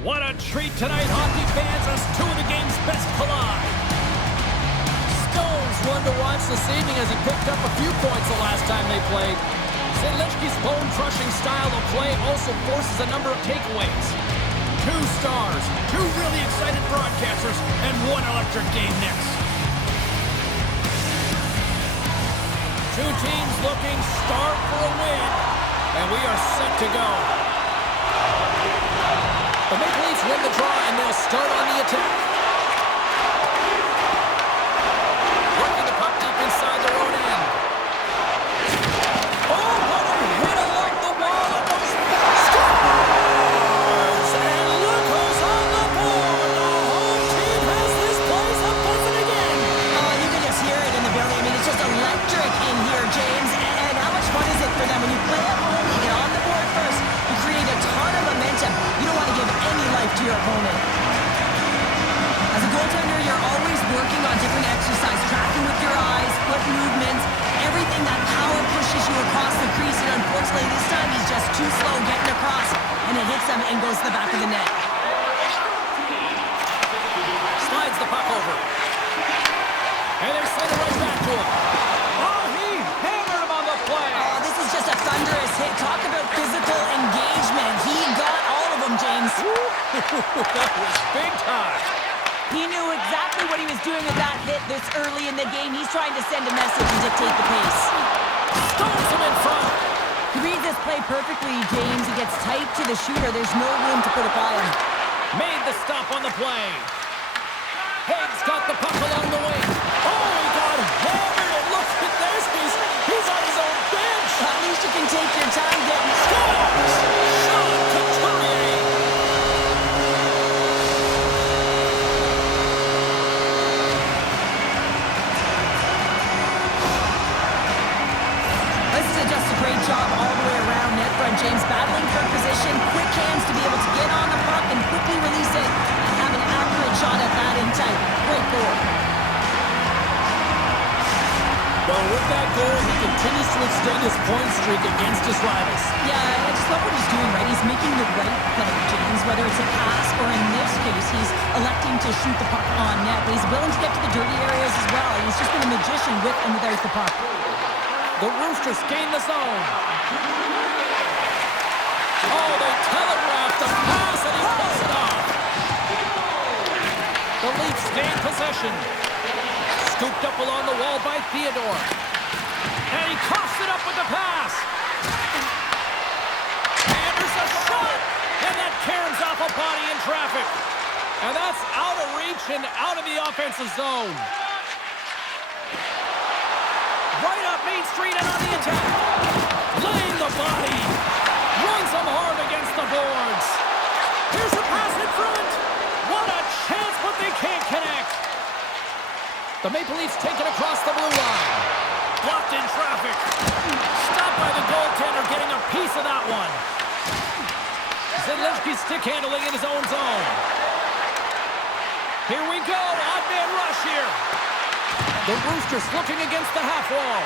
What a treat tonight, hockey fans, as two of the game's best collide. Stone's one to watch this evening as he picked up a few points the last time they played. Zidlichky's bone-crushing style of play also forces a number of takeaways. Two stars, two really excited broadcasters, and one electric game next. Two teams looking starved for a win, and we are set to go. The Maple Leafs win the draw, and they'll start on the attack. Working the puck deep inside their own end. Oh, what a hit along the wall! Almost scores! And look who's on the board! The home team has this place a buzzing again! Oh, you can just hear it in the building. I mean, it's just electric in here, James. And how much fun is it for them when you play at home, you get on the board first, you create a ton of momentum. You don't want to give any life to your opponent. As a goaltender, you're always working on different exercise, tracking with your eyes, foot movements, everything that power pushes you across the crease. And unfortunately, this time he's just too slow getting across, and it hits him and goes to the back of the net. Slides the puck over. And they send it right back to him. Oh, he hammered him on the play. Oh, this is just a thunderous hit. Talk about physical engagement. He got all of them, James. That was big time. He knew exactly what he was doing with that hit this early in the game. He's trying to send a message and dictate the pace. Stones him in front. He reads this play perfectly, James. He gets tight to the shooter. There's no room to put it by him. Made the stop on the play. Haig's got the puck along the wing. Oh, he got hammered, and look at this. He's on his own bench. At least you can take your time getting Scores! Sean Couturier. This is just a great job all the way around net front, James. Battling for position, quick hands to be able to get on the puck and quickly release it and have an accurate shot at that in tight. Great goal. Well, with that goal, he continues to extend his point streak against his rivals. Yeah, I just love what he's doing, right? He's making the right play, James, whether it's a pass or in this case, he's electing to shoot the puck on net. But he's willing to get to the dirty areas as well. He's just been a magician with and without the puck. The Roosters gain the zone. Oh, they telegraphed the pass, and he pulls it off. The Leafs gain possession. Scooped up along the wall by Theodore. And he coughs it up with the pass. And there's a shot. And that caroms off a body in traffic. And that's out of reach and out of the offensive zone. Right up Main Street and on the attack. Laying the body. Runs him hard against the boards. Here's a pass in front. What a chance, but they can't connect. The Maple Leafs take it across the blue line. Blocked in traffic. Stopped by the goaltender, getting a piece of that one. Zidlichky stick handling in his own zone. Here we go. Odd man rush here. The Roosters looking against the half wall.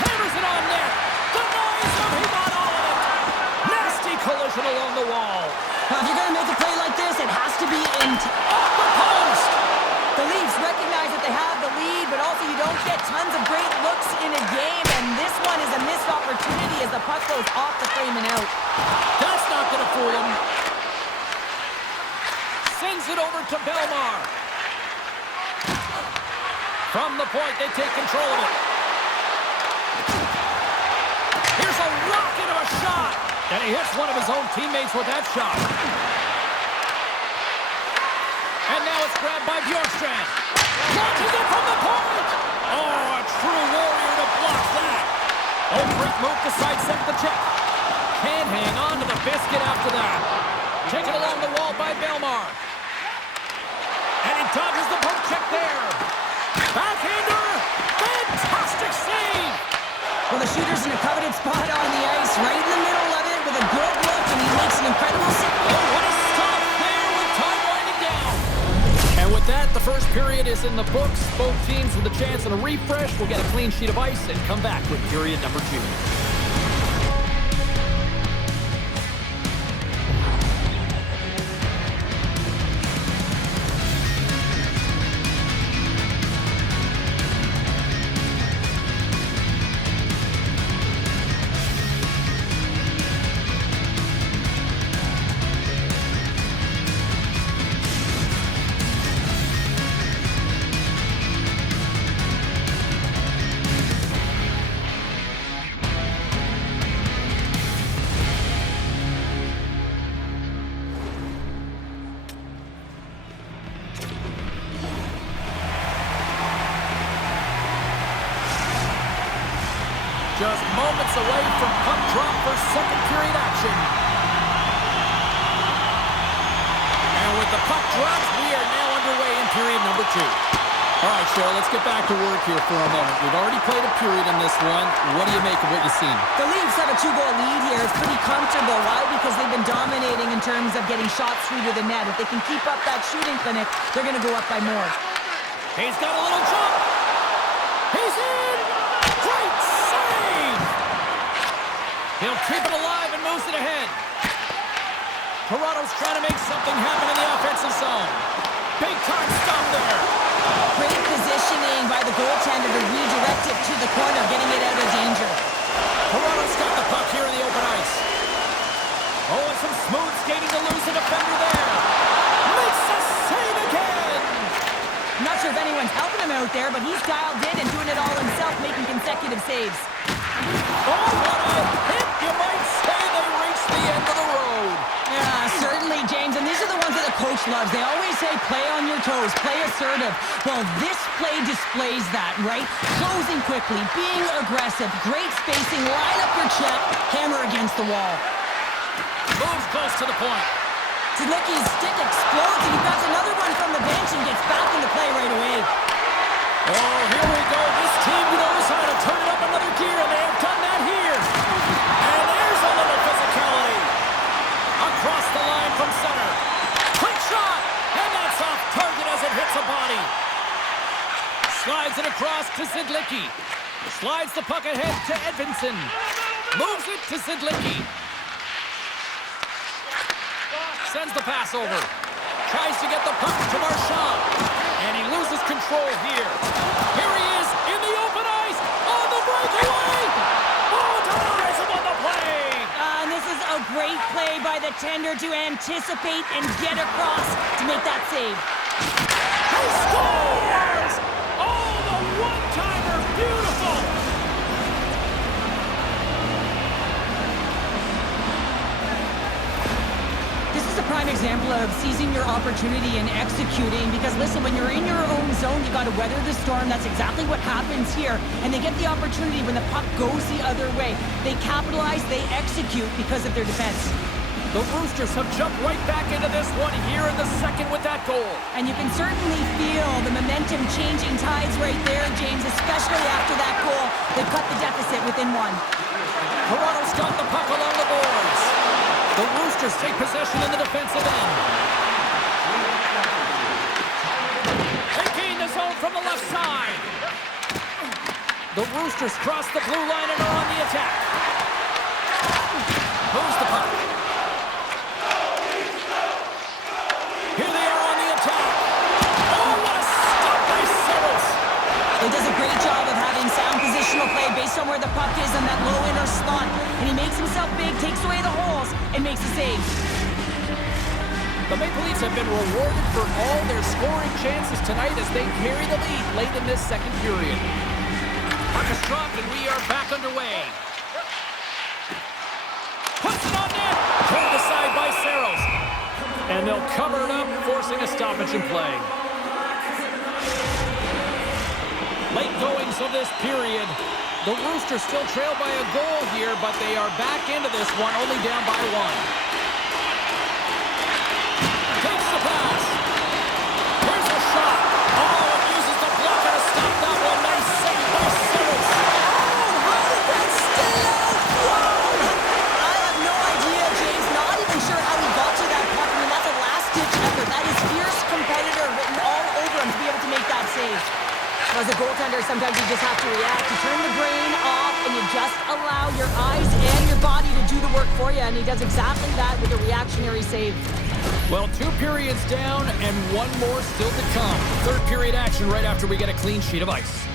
Hammers it on net. Denies him. He got all of it. Nasty collision along the wall. Now, if you're going to make a play like this, it has to be in Off the post. The Leafs recognize that they have the lead, but also you don't get tons of great looks in a game, and this one is a missed opportunity as the puck goes off the frame and out. That's not going to fool him. Sends it over to Belmar. From the point, they take control of it. Here's a rocket of a shot. And he hits one of his own teammates with that shot. And now it's grabbed by Bjorkstrand. Launches it from the point. Oh, a true warrior to block that. Oh, great move to sidestep the check. Can't hang on to the biscuit after that. Taken along the wall by Belmar. And he dodges the poke check there. Backhander. Fantastic save. Well, the shooter's in a coveted spot on the ice, right in the middle of it with a good look, and he makes an incredible save. Oh, what a stop there with time winding down. And with that, the first period is in the books. Both teams with a chance at a refresh will get a clean sheet of ice and come back with period number 2. minutes away from puck drop for second period action. And with the puck drops, we are now underway in period number 2. All right, Cheryl, let's get back to work here for a moment. We've already played a period in this one. What do you make of what you've seen? The Leafs have a 2-goal lead here. It's pretty comfortable. Why? Because they've been dominating in terms of getting shots through to the net. If they can keep up that shooting clinic, they're going to go up by more. He's got a little jump. He's in. Great save. He'll keep it alive and moves it ahead. Toronto's trying to make something happen in the offensive zone. Big time stop there. Great positioning by the goaltender to redirect it to the corner, getting it out of danger. Toronto's got the puck here in the open ice. Oh, and some smooth skating to lose a defender there. Makes a save again. I'm not sure if anyone's helping him out there, but he's dialed in and doing it all himself, making consecutive saves. Oh, what a hit. You might say they reached the end of the road. Yeah, certainly, James. And these are the ones that the coach loves. They always say, play on your toes, play assertive. Well, this play displays that, right? Closing quickly, being aggressive, great spacing, line up your check, hammer against the wall. Moves close to the point. Znicki's stick explodes, and he grabs another one from the bench and gets back into play right away. Oh, here we go. This team knows how to turn it up another gear, and they have done that here. And there's a little physicality. Across the line from center. Quick shot, and that's off target as it hits a body. Slides it across to Zidlicki. Slides the puck ahead to Edvinsson. Moves it to Zidlicki. Sends the pass over. Tries to get the puck to Marchand. And he loses control here. Here he is in the open ice. On the breakaway. Oh, denies him on the play. And this is a great play by the tender to anticipate and get across to make that save. He scores! Oh, the one-timer. Beautiful. This is a prime example of seizing your opportunity and executing, because listen, when you're in your own zone, you got to weather the storm. That's exactly what happens here. And they get the opportunity when the puck goes the other way. They capitalize, they execute because of their defense. The Roosters have jumped right back into this one here in the second with that goal. And you can certainly feel the momentum changing tides right there, James, especially after that goal. They cut the deficit within one. Toronto's got the puck along the boards. The Roosters take possession in the defensive end. They gain the zone from the left side. The Roosters cross the blue line and are on the attack. Moves the puck. Here they are on the attack. Oh, what a stop by Saros. He does a great job of having sound positional play based on where the puck is in that low inner slot. And he makes himself big, takes away the holes, and makes a save. The Maple Leafs have been rewarded for all their scoring chances tonight as they carry the lead late in this second period. Puck is dropped and we are back underway. Puts it on net. Pulled aside by Saros. And they'll cover it up, forcing a stoppage in play. Late goings of this period. The Roosters still trail by a goal here, but they are back into this one, only down by one. Takes the pass. Here's a shot. Oh, it uses the blocker to stop that one. Nice save by Saros. Oh, how did that stay out? Wow! I have no idea, James. Not even sure how he got to that puck. I mean, that's a last-ditch effort. That is fierce competitor written all over him to be able to make that save. As a goaltender, sometimes you just have to react. You turn the brain off, and you just allow your eyes and your body to do the work for you, and he does exactly that with a reactionary save. Well, 2 periods down and 1 more still to come. Third period action right after we get a clean sheet of ice.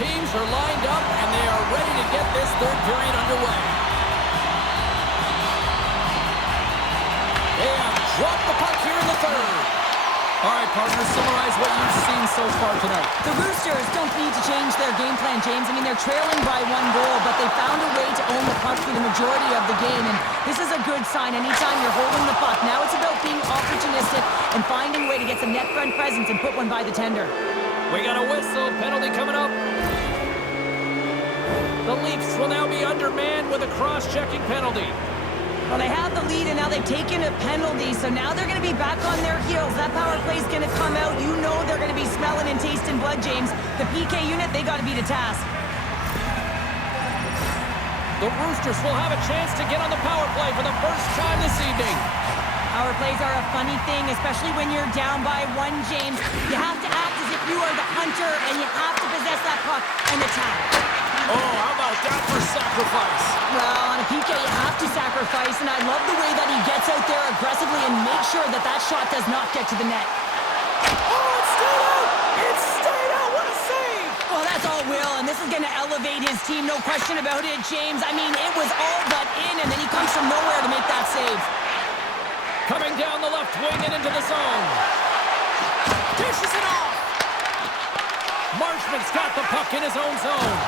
teams are lined up, and they are ready to get this third period underway. They have dropped the puck here in the third. All right, partners, summarize what you've seen so far tonight. The Roosters don't need to change their game plan, James. I mean, they're trailing by 1 goal, but they found a way to own the puck for the majority of the game, and this is a good sign anytime you're holding the puck. Now it's about being opportunistic and finding a way to get some net front presence and put one by the tender. We got a whistle. Penalty coming up. The Leafs will now be undermanned with a cross-checking penalty. Well, they have the lead, and now they've taken a penalty, so now they're going to be back on their heels. That power play's going to come out. You know they're going to be smelling and tasting blood, James. The PK unit, they got to be the task. The Roosters will have a chance to get on the power play for the first time this evening. Power plays are a funny thing, especially when you're down by 1, James. You have to act as if you are the hunter, and you have to possess that puck and attack. Oh, how about that for sacrifice? Well, on a PK, you have to sacrifice, and I love the way that he gets out there aggressively and makes sure that that shot does not get to the net. Oh, it's stayed out! It's stayed out! What a save! Well, that's all Will, and this is going to elevate his team, no question about it, James. I mean, it was all but in, and then he comes from nowhere to make that save. Coming down the left wing and into the zone. Dishes it off! Marchman's got the puck in his own zone.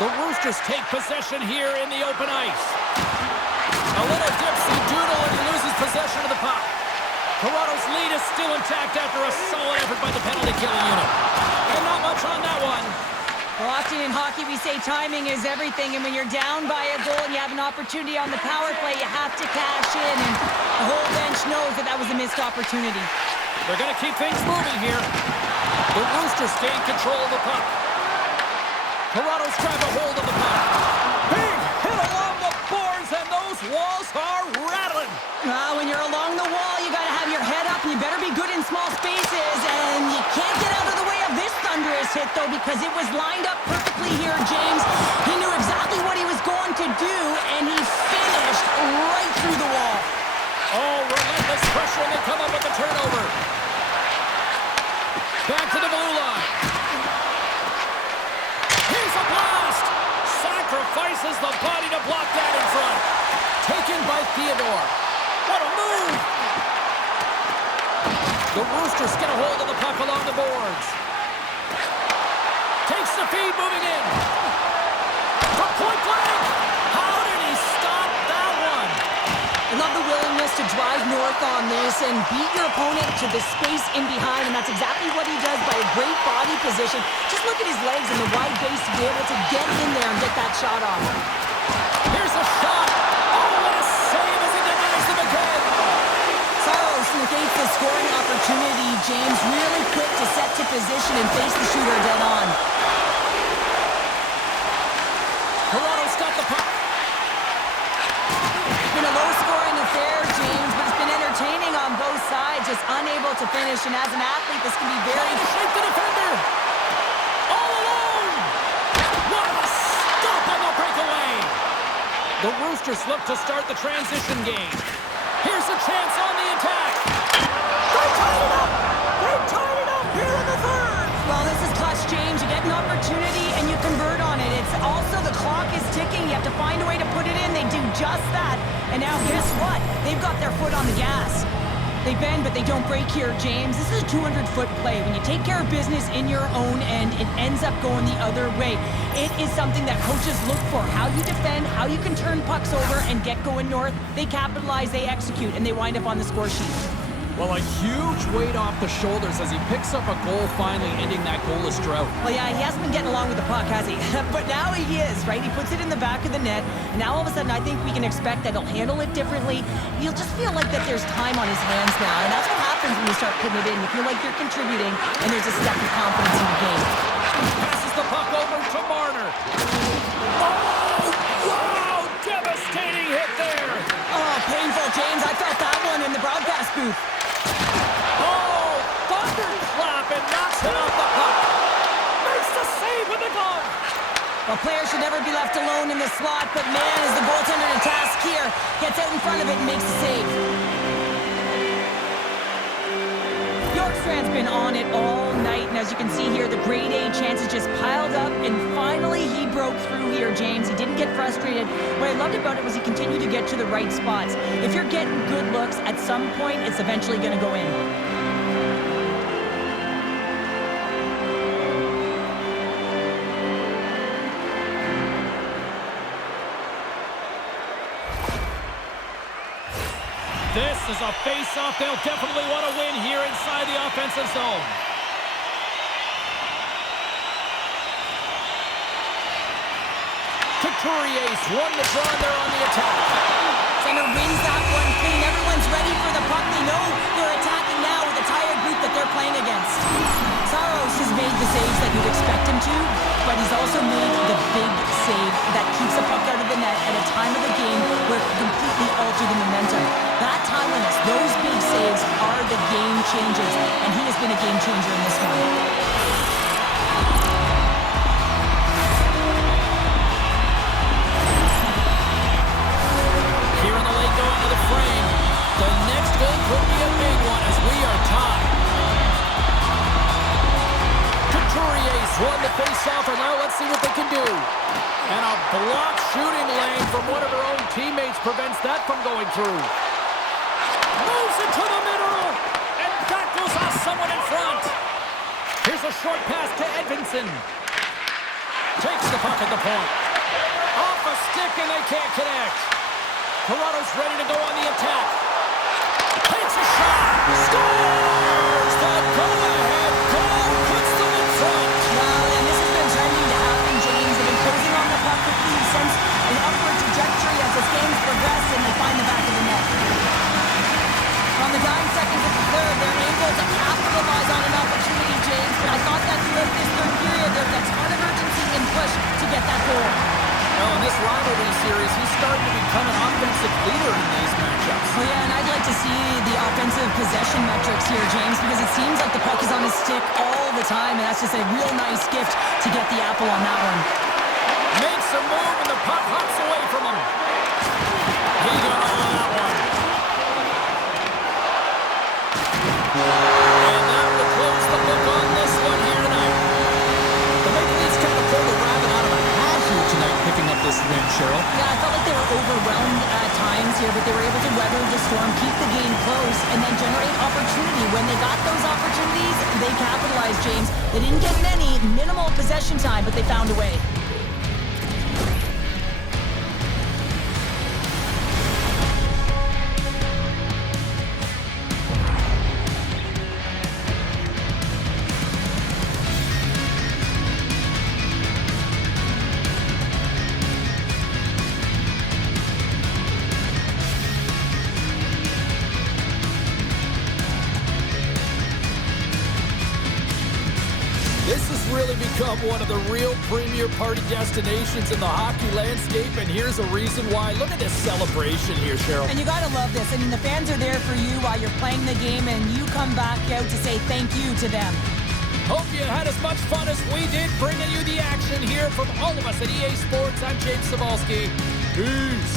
The Roosters take possession here in the open ice. A little dipsy-doodle and he loses possession of the puck. Toronto's lead is still intact after a solid effort by the penalty-killing unit. And not much on that one. Well, often in hockey we say timing is everything, and when you're down by a goal and you have an opportunity on the power play, you have to cash in, and the whole bench knows that that was a missed opportunity. They're going to keep things moving here. The Roosters gain control of the puck. Toronto's grab a hold of the puck. Big hit along the boards, and those walls are rattling. When you're along the wall, you got to have your head up, and you better be good in small spaces, and you can't get out of the way of this thunderous hit, though, because it was lined up perfectly here, James. He knew exactly what he was going to do, and he finished right through the wall. Oh, relentless pressure, and they come up with the turnover. Back to the blue line. Here's a blast! Sacrifices the body to block that in front. Taken by Theodore. What a move! The Roosters get a hold of the puck along the boards. Takes the feed, moving in. From point blank! How did he stop that one? I love the willingness to drive north on this and beat your opponent to the space in behind, and that's exactly what he does by a great body position. Just look at his legs and the wide base to be able to get in there and get that shot off. Here's a shot. Oh, what a save as he denies them again. Saros negates the scoring opportunity. James really quick to set to position and face the shooter dead on. Toronto's got the puck. It's been a low-scoring affair, James, but it's been entertaining on both sides, just unable to finish, and as an athlete, this can be very... Trying to shake the defender. All alone. What a stop on the breakaway. The Roosters look to start the transition game. Here's a chance on the attack. They tied it up. They tied it up here in the third. Well, this is clutch, James. You get an opportunity and you convert on it. It's also the clock is ticking. You have to find a way to put it in. They do just that. And now guess what? They've got their foot on the gas. They bend, but they don't break here, James. This is a 200-foot play. When you take care of business in your own end, it ends up going the other way. It is something that coaches look for. How you defend, how you can turn pucks over and get going north. They capitalize, they execute, and they wind up on the score sheet. Well, a huge weight off the shoulders as he picks up a goal, finally ending that goalless drought. Well, yeah, he hasn't been getting along with the puck, has he? But now he is, right? He puts it in the back of the net. And now all of a sudden, I think we can expect that he'll handle it differently. You'll just feel like that there's time on his hands now. And that's what happens when you start putting it in. You feel like you're contributing, and there's a step of confidence in the game. Passes the puck over to Marner. Oh, wow! Devastating hit there. Oh, painful, James. I felt that one in the broadcast booth. Oh, thunderclap and knocks it off the puck. Makes the save with the glove. Well, players should never be left alone in the slot, but man, is the goaltender to task here. Gets out in front of it and makes the save. Bjorkstrand's been on it all night, and as you can see here, the grade A chances just piled up, and finally he broke through here, James. He didn't get frustrated. What I loved about it was he continued to get to the right spots. If you're getting good looks, at some point, it's eventually going to go in. This is a face-off they'll definitely want to win here inside the offensive zone. Couturier's won the draw there on the attack. Center wins that one clean. Everyone's ready for the puck. They know they're attacking now with the tired group that they're playing against. Saros has made the saves that you'd expect him to, but he's also made the big save that keeps the puck out of the net at a time of the game where it can completely alter the momentum. That timeliness, those big saves are the game changers, and he has been a game changer in this one. Here in the late going to the frame. The next goal could be a big one as we are tied. Couturier's won the face-off, and now let's see what they can do. And a block shooting lane from one of her own teammates prevents that from going through. Moves into the middle, and that goes off someone in front. Here's a short pass to Edvinsson. Takes the puck at the point. Off a stick, and they can't connect. Toronto's ready to go on the attack. Takes a shot. Scores! The go-ahead goal puts them in front. Well, and this has been trending to happen, James. They've been closing on the puck with the sense an upward trajectory as this game's progressed, and they find the back of the net. On the dying seconds of the third, they're able to capitalize on an opportunity, James. But I thought that throughout this third period, there was a ton of urgency and push to get that goal. Well, in this rivalry series, he's starting to become an offensive leader in these matchups. Well, yeah, and I'd like to see the offensive possession metrics here, James, because it seems like the puck is on his stick all the time, and that's just a real nice gift to get the apple on that one. Makes a move, and the puck hops away from him. He got all that one. And that will close the book on this one here tonight. The Maple Leafs kind of pulled a rabbit out of a hat here tonight, picking up this win, Cheryl. Yeah, I felt like they were overwhelmed at times here, but they were able to weather the storm, keep the game close, and then generate opportunity. When they got those opportunities, they capitalized, James. They didn't get many, minimal possession time, but they found a way. This has really become one of the real premier party destinations in the hockey landscape, and here's a reason why. Look at this celebration here, Cheryl. And you gotta love this. I mean, the fans are there for you while you're playing the game, and you come back out to say thank you to them. Hope you had as much fun as we did bringing you the action here from all of us at EA Sports. I'm James Cybulski. Peace.